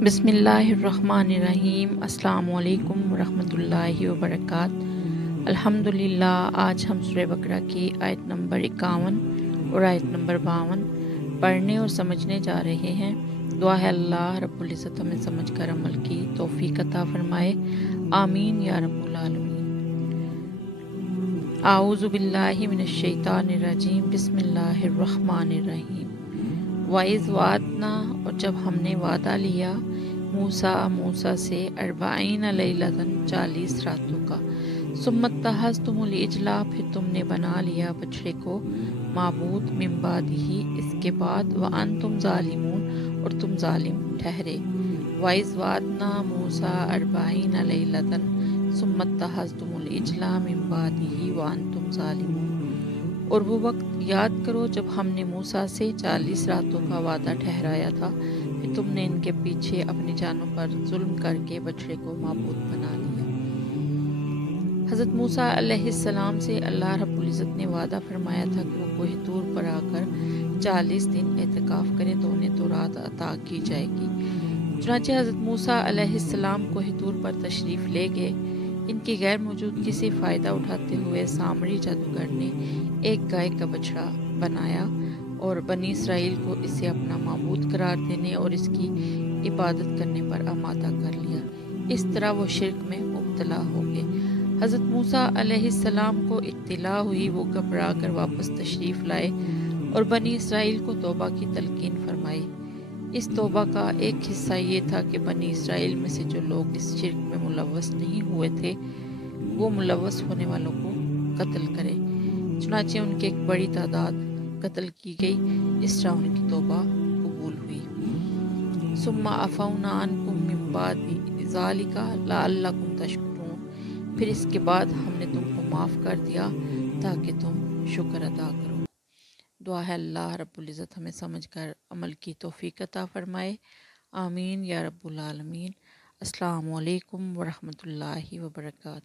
बिस्मिल्लाहिर्रहमानिर्रहीम। अस्सलामु अलैकुम वरहमतुल्लाहि वबरकात। अल्हम्दुलिल्लाह। आज हम सूरह बकरा की आयत नंबर 51 और आयत नंबर 52 पढ़ने और समझने जा रहे हैं। दुआ है अल्लाह रब्बुल इज़्ज़त हमें समझ कर अमल की तौफीक अता फरमाए। आमीन या रब्बुल आलमीन। आऊज़ु बिल्लाहि मिनश शैतानिर रजीम। बिस्मिल्लाहिर्रहमानिर्रहीम। वाइज़ वादना, और जब हमने वादा लिया मूसा से 40 लैलतन 40 रातों का। सुम्मत्तहज़्तुमुल इजला, फिर तुमने बना लिया बछड़े को माबूद मिन बादिही, इसके बाद व अंतुम ज़ालिमून, और तुम जालिम ठहरे। वाइज़ वादना मूसा 40 लैलतन सुम्मत्तहज़्तुमुल इजला मिन बादिही व अंतुम ज़ालिमून। और वो वक्त याद करो जब हमने मूसा से 40 रातों का वादा ठहराया था, फिर तुमने इनके पीछे अपनी जानों पर जुल्म करके बछड़े को माबूद बना लिया। हज़रत मूसा अलैहिस्सलाम से अल्लाह रब्बुल इज़्ज़त ने वादा फरमाया था कि वो कोह तूर पर आकर 40 दिन एतकाफ़ करें तो उन्हें तौरात अता की जाएगी। चुनांचे हज़रत मूसा अलैहिस्सलाम कोह तूर पर तशरीफ़ ले गए। इनकी गैर मौजूदगी से फ़ायदा उठाते हुए सामरी जादूगर ने एक गाय का बछड़ा बनाया और बनी इसराइल को इसे अपना माबूद करार देने और इसकी इबादत करने पर आमादा कर लिया। इस तरह वो शिर्क में मुब्तला हो गए। हज़रत मूसा अलैहिस्सलाम को इत्तिला हुई, वो घबरा कर वापस तशरीफ़ लाए और बनी इसराइल को तौबा की तलकीन फरमाई। इस तौबा का एक हिस्सा ये था कि बनी इसराइल में से जो लोग इस शिर्क में मुलव्वस नहीं हुए थे वो मुलव्वस होने वालों को कत्ल करें। चुनांचे उनकी एक बड़ी तादाद कत्ल की गई। इस तरह उनकी तौबा कबूल हुई। सुम्मा अफ़ौना अन्कुम मिन बादि ज़ालिका लअल्लकुम तशकुरून, फिर इसके बाद हमने तुमको माफ़ कर दिया ताकि तुम शुक्र अदा करो। दुआ है अल्लाह रब्बुल इज़्ज़त हमें समझ कर अमल की तौफीक अता फरमाए। आमीन या रब्बुल आलमीन। अस्सलामु अलैकुम वरहमतुल्लाहि वबरकात।